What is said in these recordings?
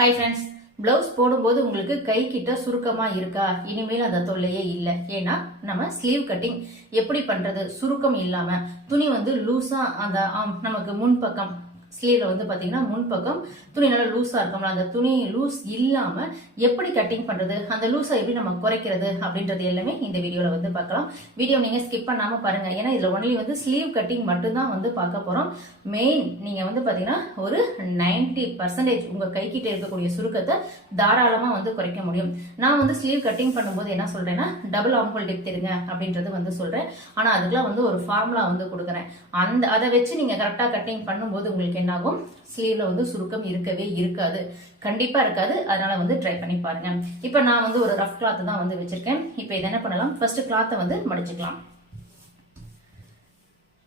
Hi friends blouse போடும்போது உங்களுக்கு கை கிட்ட சுருக்கமா இருக்கா? இனிமேல் அந்த தொல்லையே இல்லை. ஏன்னா நம்ம ஸ்லீவ் கட்டிங் எப்படி பண்றது? சுருக்கம் இல்லாம துணி வந்து லூஸா அந்த ஆம், நமக்கு முன்பக்கம் ஸ்லீவில் வந்து பார்த்தீங்கன்னா முன்பக்கம் துணி நல்லா லூஸாக இருக்கும்ல அந்த துணி லூஸ் இல்லாமல் எப்படி கட்டிங் பண்ணுறது அந்த லூஸை எப்படி நம்ம குறைக்கிறது? அப்படின்றது எல்லாமே இந்த வீடியோவில் வந்து பார்க்கலாம். வீடியோ நீங்கள் ஸ்கிப் பண்ணாமல் பாருங்கள் ஏன்னா இதில் ஒன்லி வந்து ஸ்லீவ் கட்டிங் மட்டும்தான் வந்து பார்க்க போகிறோம் மெயின் நீங்கள் வந்து பார்த்தீங்கன்னா ஒரு 90% பர்சன்டேஜ் உங்கள் கைக்கிட்ட இருக்கக்கூடிய சுருக்கத்தை தாராளமாக வந்து குறைக்க முடியும். நான் வந்து ஸ்லீவ் கட்டிங் பண்ணும்போது என்ன சொல்கிறேன்னா டபுள் ஆம்பிள் டெப்த் இருங்க அப்படின்றது வந்து சொல்கிறேன் ஆனால் அதுக்கெலாம் வந்து ஒரு ஃபார்முலா வந்து கொடுக்குறேன். அந்த அதை வச்சு நீங்கள் கரெக்டாக கட்டிங் பண்ணும்போது உங்களுக்கு என்ன ஆகும் ஸ்லீவ்ல வந்து சுருக்கம் இருக்கவே இருக்காது. கண்டிப்பா இருக்காது. அதனால வந்து ட்ரை பண்ணி பாருங்க. இப்போ நான் வந்து ஒரு ரஃப் கிளாத் தான் வந்து வச்சிருக்கேன். இப்போ இதை என்ன பண்ணலாம்? ஃபர்ஸ்ட் கிளாத்தை வந்து மடிச்சுக்கலாம்.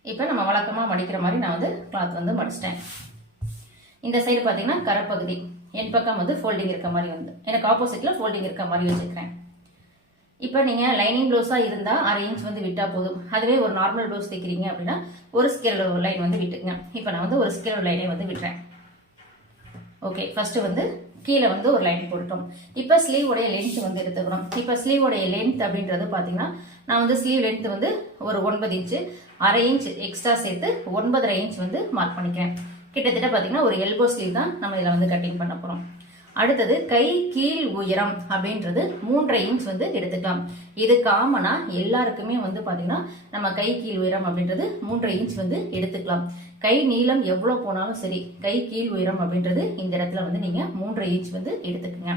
இப்போ நம்ம வழக்கமாக மடிக்கிற மாதிரி நான் வந்து கிளாத் வந்து மடிச்சிட்டேன். இந்த சைடு பார்த்தீங்கன்னா கரப்பகுதி. என் பக்கம் வந்து ஃபோல்டிங் இருக்க மாதிரி வந்து. எனக்கு ஆப்போசிட்டில் ஃபோல்டிங் இருக்க மாதிரி வச்சுக்கிறேன் இப்போ நீங்கள் லைனிங் ப்ளவுஸாக இருந்தால் அரை இன்ச் வந்து விட்டால் போதும். அதுவே ஒரு நார்மல் ப்ளவுஸ் தைக்கிறீங்க அப்படின்னா ஒரு ஸ்கேல் லைன் வந்து விட்டுக்குங்க. இப்போ நான் வந்து ஒரு ஸ்கேல் லைனே வந்து விட்டுறேன். ஓகே ஃபஸ்ட்டு வந்து கீழே வந்து ஒரு லைன் போட்டுட்டோம். இப்போ ஸ்லீவ் உடைய லென்த் வந்து எடுத்துக்கிறோம் இப்போ ஸ்லீவ் உடைய லென்த் அப்படின்றது பார்த்தீங்கன்னா நான் வந்து ஸ்லீவ் லென்த் வந்து ஒரு ஒன்பது இன்ச்சு அரை இன்ச் எக்ஸ்ட்ரா சேர்த்து ஒன்பதரை இன்ச் வந்து மார்க் பண்ணிக்கிறேன். கிட்டத்தட்ட பார்த்தீங்கன்னா ஒரு எல்போ ஸ்லீவ் தான் நம்ம இதில் வந்து கட்டிங் பண்ண போகிறோம் அடுத்தது கை கீழ் உயரம் அப்படின்றது மூன்றரை இன்ச் வந்து எடுத்துக்கலாம். இது காமனா எல்லாருக்குமே வந்து பாத்தீங்கன்னா நம்ம கை கீழ் உயரம் அப்படின்றது மூன்றரை இன்ச் வந்து எடுத்துக்கலாம். கை நீளம் எவ்வளவு போனாலும் சரி கை கீழ் உயரம் அப்படின்றது இந்த இடத்துல வந்து நீங்க மூன்றரை இன்ச் வந்து எடுத்துக்கங்க.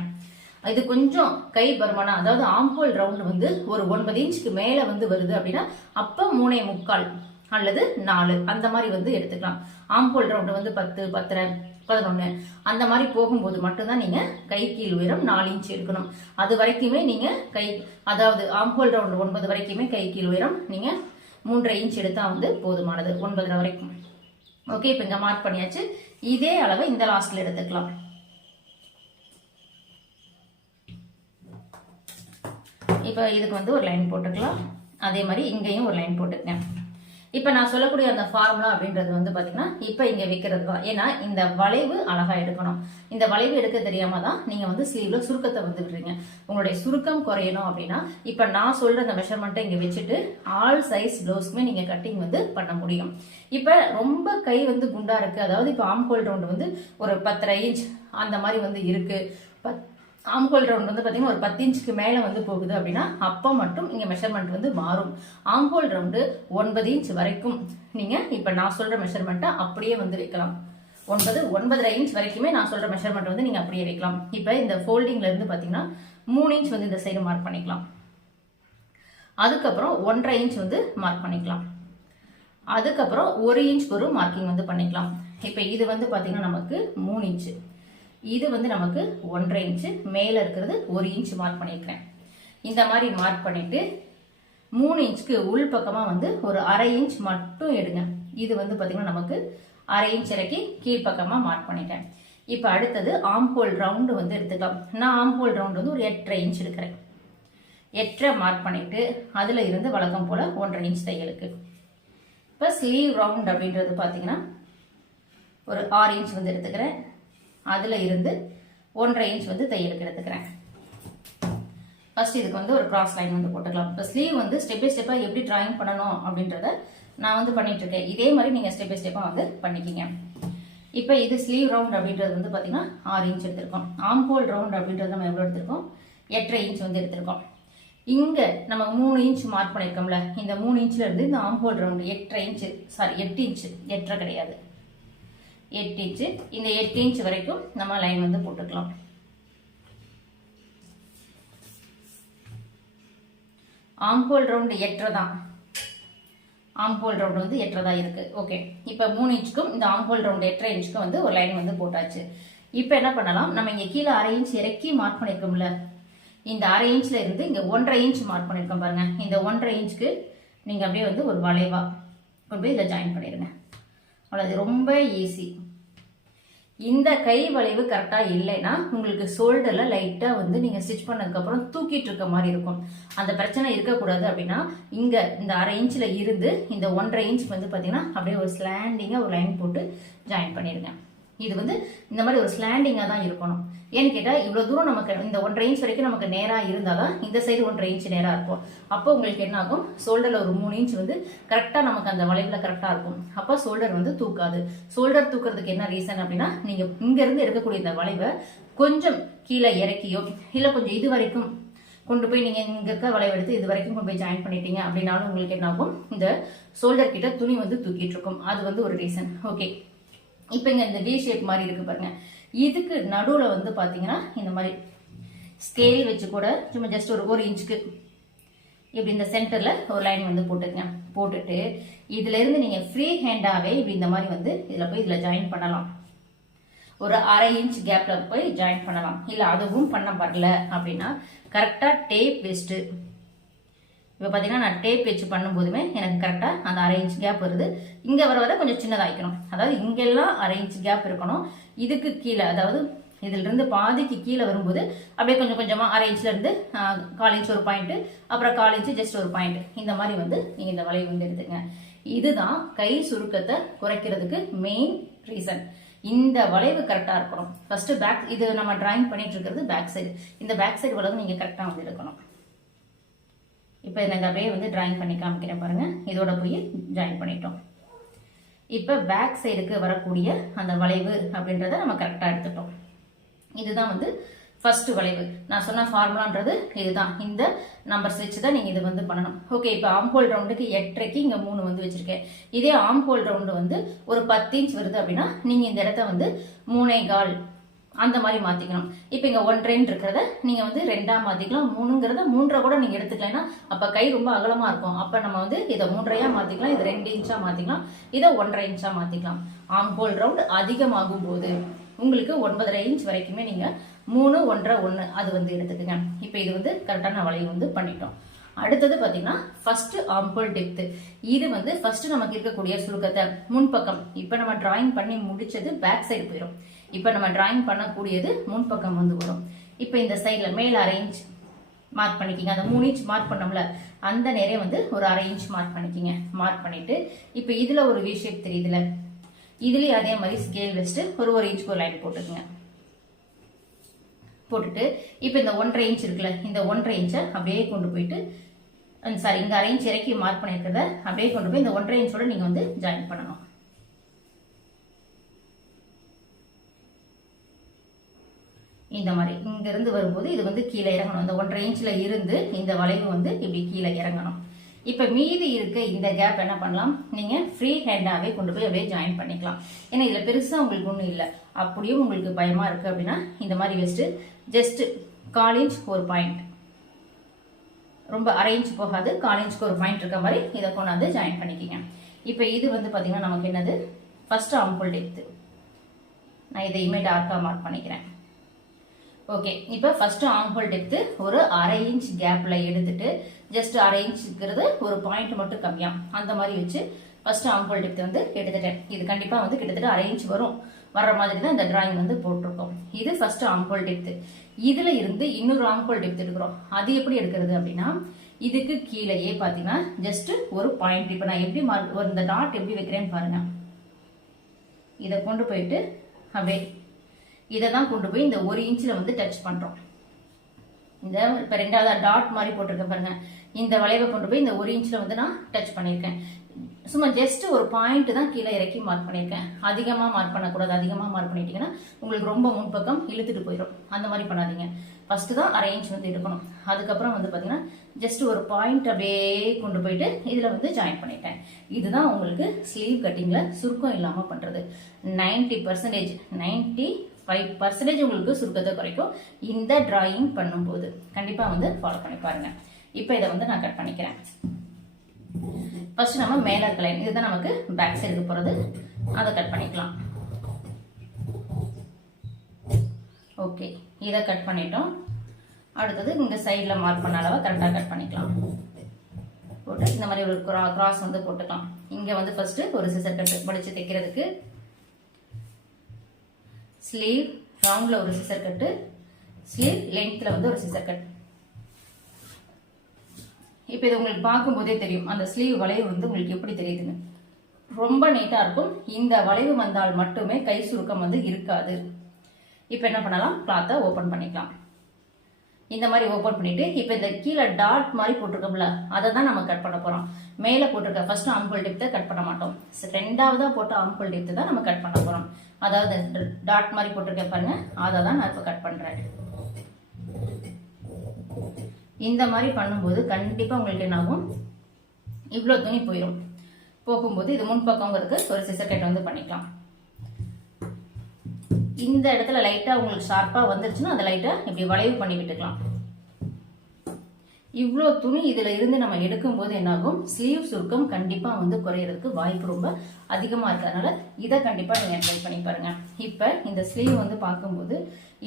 இது கொஞ்சம் கை பருமனா அதாவது ஆம்போல் ரவுண்ட் வந்து ஒரு ஒன்பது இன்ச்சுக்கு மேல வந்து வருது அப்படின்னா அப்ப மூணே முக்கால் அல்லது நாலு அந்த மாதிரி வந்து எடுத்துக்கலாம். ஆம்போல் ரவுண்ட் வந்து பத்து பத்தரை பதினொன்று அந்த மாதிரி போகும்போது மட்டும்தான் நீங்கள் கை கீழ் உயரம் நாலு இன்ச் எடுக்கணும் அது வரைக்குமே நீங்கள் கை அதாவது ஆம்போல் ரவுண்ட் ஒன்பது வரைக்குமே கை கீழ் உயரம் நீங்கள் மூன்றரை இன்ச் எடுத்தால் வந்து போதுமானது ஒன்பதரை வரைக்கும். ஓகே இப்போ இங்கே மார்க் பண்ணியாச்சு. இதே அளவை இந்த லாஸ்டில் எடுத்துக்கலாம். இப்போ இதுக்கு வந்து ஒரு லைன் போட்டுக்கலாம். அதே மாதிரி இங்கேயும் ஒரு லைன் போட்டுக்கங்க. இப்போ நான் சொல்லக்கூடிய அந்த ஃபார்முலா அப்படின்றது வந்து பார்த்தீங்கன்னா இப்போ இங்கே வைக்கிறது தான் ஏன்னா இந்த வளைவு அழகாக எடுக்கணும். இந்த வளைவு எடுக்க தெரியாம தான் நீங்கள் வந்து ஸ்லீவ்ல சுருக்கத்தை வந்து விடுறீங்க. உங்களுடைய சுருக்கம் குறையணும் அப்படின்னா இப்போ நான் சொல்ற அந்த மெஷர்மெண்ட்டை இங்கே வச்சுட்டு ஆல் சைஸ் ப்ளவுஸ்க்குமே நீங்கள் கட்டிங் வந்து பண்ண முடியும். இப்போ ரொம்ப கை வந்து குண்டா இருக்கு. அதாவது இப்போ ஆம்கோல் ரவுண்ட் வந்து ஒரு பத்தரை இன்ச் அந்த மாதிரி வந்து இருக்கு. பத் ஆம்கோல் ரவுண்ட் வந்து பார்த்தீங்கன்னா ஒரு பத்து இன்ச்சுக்கு மேலே வந்து போகுது அப்படின்னா அப்போ மட்டும் இங்கே மெஷர்மெண்ட் வந்து மாறும். ஆம்கோல் ரவுண்டு ஒன்பது இன்ச் வரைக்கும் நீங்கள் இப்போ நான் சொல்கிற மெஷர்மெண்ட்டை அப்படியே வந்து வைக்கலாம். ஒன்பது ஒன்பதரை இன்ச் வரைக்குமே நான் சொல்கிற மெஷர்மெண்ட் வந்து நீங்கள் அப்படியே வைக்கலாம். இப்போ இந்த ஃபோல்டிங்லேருந்து பார்த்தீங்கன்னா மூணு இன்ச் வந்து இந்த சைடு மார்க் பண்ணிக்கலாம். அதுக்கப்புறம் ஒன்றரை இன்ச் வந்து மார்க் பண்ணிக்கலாம். அதுக்கப்புறம் ஒரு இன்ச் ஒரு மார்க்கிங் வந்து பண்ணிக்கலாம். இப்போ இது வந்து பார்த்தீங்கன்னா நமக்கு மூணு இன்ச்சு. இது வந்து நமக்கு ஒன்றரை இன்ச்சு மேலே இருக்கிறது ஒரு இன்ச் மார்க் பண்ணியிருக்கிறேன். இந்த மாதிரி மார்க் பண்ணிட்டு மூணு இன்ச்சுக்கு உள் பக்கமாக வந்து ஒரு அரை இன்ச் மட்டும் எடுங்க. இது வந்து பார்த்தீங்கன்னா நமக்கு அரை இன்ச் இறக்கி கீழ்ப்பக்கமாக மார்க் பண்ணிட்டேன். இப்போ அடுத்தது ஆம்போல் ரவுண்டு வந்து எடுத்துக்கலாம். நான் ஆம்போல் ரவுண்டு வந்து ஒரு எட்டரை இன்ச் எடுக்கிறேன். எட்டரை மார்க் பண்ணிட்டு அதில் இருந்து வழக்கம் போல் ஒன்றரை இன்ச் தையலுக்கு. இப்போ ஸ்லீவ் ரவுண்ட் அப்படின்றது பார்த்தீங்கன்னா ஒரு ஆறு இன்ச் வந்து எடுத்துக்கிறேன். அதில் இருந்து ஒன்றரை இன்ச் வந்து தையலுக்கு எடுத்துக்கிறேன். ஃபஸ்ட் இதுக்கு வந்து ஒரு கிராஸ் லைன் வந்து போட்டுக்கலாம். இப்போ ஸ்லீவ் வந்து ஸ்டெப் பை ஸ்டெப்பாக எப்படி ட்ராயிங் பண்ணணும் அப்படின்றத நான் வந்து பண்ணிட்டு இருக்கேன். இதே மாதிரி நீங்கள் ஸ்டெப் பை ஸ்டெப்பாக வந்து பண்ணிக்கிங்க. இப்போ இது ஸ்லீவ் ரவுண்ட் அப்படின்றது வந்து பார்த்தீங்கன்னா ஆறு இன்ச் எடுத்திருக்கோம். ஆம்போல் ரவுண்ட் அப்படின்றது நம்ம எவ்வளோ எடுத்திருக்கோம்? எட்டரை இன்ச் வந்து எடுத்திருக்கோம். இங்கே நம்ம மூணு இன்ச் மார்க் பண்ணியிருக்கோம்ல இந்த மூணு இன்ச்சில் இருந்து இந்த ஆம்போல் ரவுண்டு எட்டரை இன்ச்சு சாரி எட்டு இன்ச்சு எட்டரை கிடையாது. எட்டு இன்ச்சு இந்த எட்டு இன்ச் வரைக்கும் நம்ம லைன் வந்து போட்டுக்கலாம். ஆம்போல் ரவுண்டு எட்டரை தான் ஆம்போல் ரவுண்டு வந்து எட்டரை தான் இருக்கு. ஓகே இப்போ மூணு இன்ச்சுக்கும் இந்த ஆம்போல் ரவுண்டு எட்டரை இன்ச்சுக்கும் வந்து ஒரு லைன் வந்து போட்டாச்சு. இப்போ என்ன பண்ணலாம்? நம்ம இங்கே கீழே அரை இன்ச் இறக்கி மார்க் பண்ணியிருக்கோம்ல இந்த அரை இன்ச்சில் இருந்து இங்கே ஒன்றரை இன்ச் மார்க் பண்ணியிருக்கோம் பாருங்கள் இந்த ஒன்றரை இன்ச்சுக்கு நீங்கள் அப்படியே வந்து ஒரு வளைவாக கொண்டு போய் இதை ஜாயின் பண்ணிடுங்க அவ்வளோ ரொம்ப ஈஸி இந்த கை வளைவு கரெக்டாக இல்லைன்னா உங்களுக்கு ஷோல்டரில் லைட்டாக வந்து நீங்கள் ஸ்டிச் பண்ணதுக்கப்புறம் தூக்கிட்டு இருக்க மாதிரி இருக்கும். அந்த பிரச்சனை இருக்கக்கூடாது அப்படின்னா இங்கே இந்த அரை இன்ச்சில் இருந்து இந்த ஒன்றரை இன்ச் வந்து பார்த்தீங்கன்னா அப்படியே ஒரு ஸ்லாண்டிங்காக ஒரு லைன் போட்டு ஜாயின் பண்ணிடுங்க. இது வந்து இந்த மாதிரி ஒரு ஸ்லாண்டிங்காக தான் இருக்கணும். ஏன்னு கேட்டால் இவ்வளோ தூரம் நமக்கு இந்த ஒன்றரை இன்ச் வரைக்கும் நமக்கு நேராக இருந்தால் தான் இந்த சைடு ஒன்றரை இன்ச் நேராக இருக்கும். அப்போ உங்களுக்கு என்ன ஆகும்? ஷோல்டரில் ஒரு மூணு இன்ச் வந்து கரெக்டாக நமக்கு அந்த வளைவில் கரெக்டாக இருக்கும். அப்போ ஷோல்டர் வந்து தூக்காது. ஷோல்டர் தூக்குறதுக்கு என்ன ரீசன் அப்படின்னா நீங்கள் இங்கேருந்து இருக்கக்கூடிய இந்த வளைவை கொஞ்சம் கீழே இறக்கியோ இல்லை கொஞ்சம் இது வரைக்கும் கொண்டு போய் நீங்கள் இங்கே இருக்க வளைவெடுத்து இது வரைக்கும் கொண்டு போய் ஜாயின் பண்ணிட்டீங்க அப்படின்னாலும் உங்களுக்கு என்ன ஆகும்? இந்த ஷோல்டர் கிட்ட துணி வந்து தூக்கிட்டு இருக்கும். அது வந்து ஒரு ரீசன் ஓகே இப்போ இங்கே இந்த வி ஷேப் மாதிரி இருக்குது பாருங்க. இதுக்கு நடுவில் வந்து பார்த்தீங்கன்னா இந்த மாதிரி ஸ்கேல் வச்சு கூட சும்மா ஜஸ்ட் ஒரு ஒரு இன்ச்சுக்கு இப்படி இந்த சென்டரில் ஒரு லைன் வந்து போட்டுக்கங்க. போட்டுட்டு இதுலேருந்து நீங்கள் ஃப்ரீ ஹேண்டாகவே இப்படி இந்த மாதிரி வந்து இதில் போய் இதில் ஜாயின் பண்ணலாம். ஒரு அரை இன்ச் கேப்பில் போய் ஜாயின் பண்ணலாம். இல்லை அதுவும் பண்ண வரல அப்படின்னா கரெக்டாக டேப் வெஸ்ட்டு இப்போ பார்த்தீங்கன்னா நான் டேப் வச்சு பண்ணும்போதுமே எனக்கு கரெக்டாக அந்த அரை இன்ச் கேப் வருது. இங்கே வர வர கொஞ்சம் சின்னதாகிக்கணும் அதாவது இங்கெல்லாம் அரை இன்ச் கேப் இருக்கணும். இதுக்கு கீழே அதாவது இதிலிருந்து பாதிக்கு கீழே வரும்போது அப்படியே கொஞ்சம் கொஞ்சமாக அரை இன்ச்ல கால் இன்ச் ஒரு பாயிண்ட்டு அப்புறம் கால் இன்ச்சு ஜஸ்ட் ஒரு பாயிண்ட் இந்த மாதிரி வந்து நீங்கள் இந்த வளைவு வந்து எடுத்துங்க இதுதான் கை சுருக்கத்தை குறைக்கிறதுக்கு மெயின் ரீசன் இந்த வளைவு கரெக்டாக இருக்கணும். ஃபர்ஸ்ட் பேக் இது நம்ம டிராயிங் பண்ணிட்டு இருக்கிறது பேக் சைடு இந்த பேக் சைடு வளைவு நீங்கள் கரெக்டாக வந்து எடுக்கணும். இப்போ இந்த அப்படியே வந்து டிராயிங் பண்ணி காமிக்கிறேன் பாருங்க. இதோட போய் ஜாயின் பண்ணிட்டோம். இப்போ பேக் சைடுக்கு வரக்கூடிய அந்த வளைவு அப்படின்றத நம்ம கரெக்டாக எடுத்துட்டோம். இதுதான் வந்து ஃபர்ஸ்ட் வளைவு. நான் சொன்ன ஃபார்முலான்றது இதுதான். இந்த நம்பர்ஸ் வச்சு தான் நீங்கள் இது வந்து பண்ணணும். ஓகே இப்போ ஆம்போல் ரவுண்டுக்கு எட்டரைக்கு இங்கே மூணு வந்து வச்சிருக்கேன். இதே ஆம்போல் ரவுண்டு வந்து ஒரு பத்து இன்ச் வருது அப்படின்னா நீங்கள் இந்த இடத்த வந்து மூணே கால் அந்த மாதிரி மாற்றிக்கணும் இப்போ இங்கே ஒன்றரைன்னு இருக்கிறத நீங்கள் வந்து ரெண்டாக மாற்றிக்கலாம் மூணுங்கிறத மூன்றரை கூட நீங்கள் எடுத்துக்கலைன்னா அப்போ கை ரொம்ப அகலமாக இருக்கும். அப்போ நம்ம வந்து இதை மூன்றையாக மாற்றிக்கலாம் இது ரெண்டு இன்ச்சாக மாற்றிக்கலாம் இதை ஒன்றரை இன்ச்சாக மாற்றிக்கலாம் ஆம்போல் ரவுண்ட் அதிகமாகும் போது உங்களுக்கு ஒன்பதரை இன்ச் வரைக்குமே நீங்கள் மூணு ஒன்றரை ஒன்று அது வந்து எடுத்துக்கோங்க. இப்போ இது வந்து கரெக்டான வளைவு வந்து பண்ணிட்டோம். அடுத்தது பார்த்தீங்கன்னா ஃபர்ஸ்ட் ஆம்பிள் டெப்த்து இது வந்து ஃபர்ஸ்ட் நமக்கு இருக்கக்கூடிய சுருக்கத்தை முன்பக்கம். இப்போ நம்ம டிராயிங் பண்ணி முடிச்சது பேக் சைடு போயிடும் இப்போ நம்ம டிராயிங் பண்ணக்கூடியது முன்பக்கம் வந்து வரும். இப்போ இந்த சைடில் மேல் அரை இன்ச் மார்க் பண்ணிக்கிங்க. அந்த மூணு இன்ச் மார்க் பண்ணோம்ல அந்த நேரே வந்து ஒரு அரை இன்ச் மார்க் பண்ணிக்கிங்க. மார்க் பண்ணிட்டு இப்போ இதில் ஒரு வி ஷேப் தெரியுதுல. இதுலேயும் அதே மாதிரி ஸ்கேல் வச்சுட்டு ஒரு ஒரு இன்ச்சுக்கு ஒரு லைன் போட்டுக்குங்க. போட்டுட்டு இப்போ இந்த ஒன்றரை இன்ச் இருக்குல்ல இந்த ஒன்றரை இன்ச்சை அப்படியே கொண்டு போயிட்டு சாரி இங்கே அரை இன்ச் இறக்கி மார்க் பண்ணியிருக்கிறத அப்படியே கொண்டு போய் இந்த ஒன்றரை இன்ச்சோட நீங்கள் வந்து ஜாயின் பண்ணணும். இந்த மாதிரி இங்கேருந்து வரும்போது இது வந்து கீழே இறங்கணும். இந்த ஒன்றரை இன்ச்சில் இருந்து இந்த வளைவு வந்து இப்படி கீழே இறங்கணும். இப்போ மீதி இருக்க இந்த கேப் என்ன பண்ணலாம்? நீங்கள் ஃப்ரீ ஹேண்டாகவே கொண்டு போய் அப்படியே ஜாயின் பண்ணிக்கலாம். ஏன்னா இதில் பெருசாக உங்களுக்கு ஒன்றும் இல்லை. அப்படியும் உங்களுக்கு பயமாக இருக்குது அப்படின்னா இந்த மாதிரி வச்சுட்டு ஜஸ்ட் கால் இன்ச் ஒரு பாயிண்ட் ரொம்ப அரை இன்ச் போகாது. கால் இன்ச்சுக்கு ஒரு பாயிண்ட் இருக்க மாதிரி இதை கொண்டாந்து ஜாயின் பண்ணிக்கிங்க. இப்போ இது வந்து பார்த்தீங்கன்னா நமக்கு என்னது? ஃபஸ்ட்டு அம்புல் டெப்த்து நான் இதையுமே டார்க்காக மார்க் பண்ணிக்கிறேன். ஓகே இப்போ ஃபர்ஸ்ட் ஆம்புல் டெப்த்து ஒரு அரை இன்ச் கேப்பில் எடுத்துட்டு ஜஸ்ட் அரை இன்ச்சுங்கிறது ஒரு பாயிண்ட் மட்டும் கம்மியாக அந்த மாதிரி வச்சு ஃபர்ஸ்ட் ஆம்புல் டெப்த் வந்து எடுத்துட்டேன். இது கண்டிப்பாக வந்து கிட்டத்தட்ட அரை இன்ச் வரும். வர்ற மாதிரி தான் இந்த டிராயிங் வந்து போட்டிருக்கோம். இது ஃபஸ்ட்டு ஆம்போல் டெப்த்து இதில் இருந்து இன்னொரு ஆம்போல் டெப்த் எடுக்கிறோம். அது எப்படி எடுக்கிறது அப்படின்னா இதுக்கு கீழேயே பார்த்தீங்கன்னா ஜஸ்ட் ஒரு பாயிண்ட் இப்போ நான் எப்படி மார்க் இந்த டாட் எப்படி வைக்கிறேன்னு பாருங்க. இதை கொண்டு போயிட்டு அப்படியே இதை தான் கொண்டு போய் இந்த ஒரு இன்ச்சில் வந்து டச் பண்ணுறோம் இந்த இப்போ ரெண்டாவது டாட் மாதிரி போட்டிருக்கேன் பாருங்க. இந்த வளைவை கொண்டு போய் இந்த ஒரு இன்ச்சில் வந்து நான் டச் பண்ணியிருக்கேன். சும்மா ஜஸ்ட் ஒரு பாயிண்ட் தான் கீழே இறக்கி மார்க் பண்ணியிருக்கேன். அதிகமாக மார்க் பண்ணக்கூடாது அதிகமாக மார்க் பண்ணிட்டீங்கன்னா உங்களுக்கு ரொம்ப முன்பக்கம் இழுத்துட்டு போயிடும் அந்த மாதிரி பண்ணாதீங்க. ஃபஸ்ட்டு தான் அரை இன்ச் வந்து எடுக்கணும் அதுக்கப்புறம் வந்து பார்த்தீங்கன்னா ஜஸ்ட் ஒரு பாயிண்ட் அப்படியே கொண்டு போயிட்டு இதில் வந்து ஜாயின் பண்ணிட்டேன். இதுதான் உங்களுக்கு ஸ்லீவ் கட்டிங்கில் சுருக்கம் இல்லாமல் பண்ணுறது ninety percentage ninety five percentage உங்களுக்கு சுருக்கத்தை குறைக்கும். இந்த டிராயிங் பண்ணும்போது கண்டிப்பாக வந்து ஃபாலோ பண்ணி பாருங்க. இப்போ இதை வந்து நான் கட் பண்ணிக்கிறேன். ஃபர்ஸ்ட் நம்ம மேலே இருக்க லைன் இதுதான் நமக்கு பேக் சைடுக்கு போகிறது அதை கட் பண்ணிக்கலாம். ஓகே இதை கட் பண்ணிட்டோம். அடுத்தது இங்கே சைடில் மார்க் பண்ண அளவை கரெக்டாக கட் பண்ணிக்கலாம். போட்டு இந்த மாதிரி ஒரு கிராஸ் வந்து போட்டுக்கலாம். இங்கே வந்து ஃபர்ஸ்ட்டு ஒரு சிசர் கட்டு படித்து தைக்கிறதுக்கு ஸ்லீவ் ரவுண்டில் ஒரு சிசர் கட்டு ஸ்லீவ் லென்த்தில் வந்து ஒரு சிசர் கட் இப்போ இது உங்களுக்கு பார்க்கும்போதே தெரியும். அந்த ஸ்லீவ் வளைவு வந்து உங்களுக்கு எப்படி தெரியுதுன்னு. ரொம்ப நீட்டாக இருக்கும். இந்த வளைவு வந்தால் மட்டுமே கை சுருக்கம் வந்து இருக்காது. இப்போ என்ன பண்ணலாம்? கிளாத்தை ஓப்பன் பண்ணிக்கலாம். இந்த மாதிரி ஓப்பன் பண்ணிட்டு இப்போ இந்த கீழே டாட் மாதிரி போட்டிருக்கோம்ல அதை தான் நம்ம கட் பண்ண போறோம். மேலே போட்டிருக்க ஃபர்ஸ்ட் அம்புல் டெப்த்தை கட் பண்ண மாட்டோம். ரெண்டாவதாக ரெண்டாவதா போட்ட அம்புல் டெப்த்து தான் நம்ம கட் பண்ண போறோம். அதாவது டாட் மாதிரி போட்டிருக்கேன் பாருங்க அதை தான் நான் இப்போ கட் பண்றேன். இந்த மாதிரி பண்ணும்போது கண்டிப்பா உங்களுக்கு என்ன ஆகும்? இவ்வளோ துணி போயிடும் போகும்போது இது முன்பக்கங்கிறதுக்கு ஒரு சிசர் கட் வந்து பண்ணிக்கலாம். இந்த இடத்துல லைட்டாக உங்களுக்கு ஷார்ப்பாக வந்துருச்சுன்னா அந்த லைட்டாக இப்படி வளைவு பண்ணி விட்டுக்கலாம். இவ்வளோ துணி இதில் இருந்து நம்ம எடுக்கும்போது என்னாகும்? ஸ்லீவ் சுருக்கம் கண்டிப்பாக வந்து குறையறதுக்கு வாய்ப்பு ரொம்ப அதிகமாக இருக்கிறதுனால இதை கண்டிப்பாக நீங்கள் ட்ரை பண்ணி பாருங்கள் இப்போ இந்த ஸ்லீவ் வந்து பார்க்கும்போது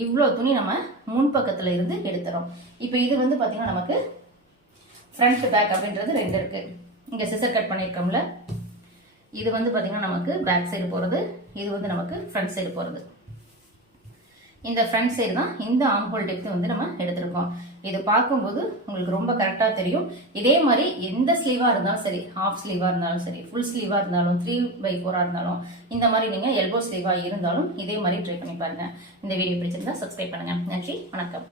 இவ்வளோ துணி நம்ம முன்பக்கத்தில் இருந்து எடுத்துறோம். இப்போ இது வந்து பார்த்திங்கன்னா நமக்கு ஃப்ரண்ட் பேக் அப்படின்றது ரெண்டு இருக்குது இங்கே சிசர் கட் பண்ணியிருக்கோம்ல இது வந்து பார்த்திங்கன்னா நமக்கு பேக் சைடு போகிறது இது வந்து நமக்கு ஃப்ரண்ட் சைடு போகிறது இந்த ஃப்ரண்ட் சைடு தான் இந்த ஆம்போல் டெப்த் வந்து நம்ம எடுத்திருக்கோம். இது பார்க்கும்போது உங்களுக்கு ரொம்ப கரெக்டாக தெரியும். இதே மாதிரி எந்த ஸ்லீவாக இருந்தாலும் சரி ஹாஃப் ஸ்லீவாக இருந்தாலும் சரி ஃபுல் ஸ்லீவாக இருந்தாலும் த்ரீ பை ஃபோராக இருந்தாலும் இந்த மாதிரி நீங்கள் எல்போ ஸ்லீவாக இருந்தாலும் இதே மாதிரி ட்ரை பண்ணி பாருங்கள் இந்த வீடியோ பிடிச்சிருந்தா சப்ஸ்கிரைப் பண்ணுங்கள் நன்றி வணக்கம்.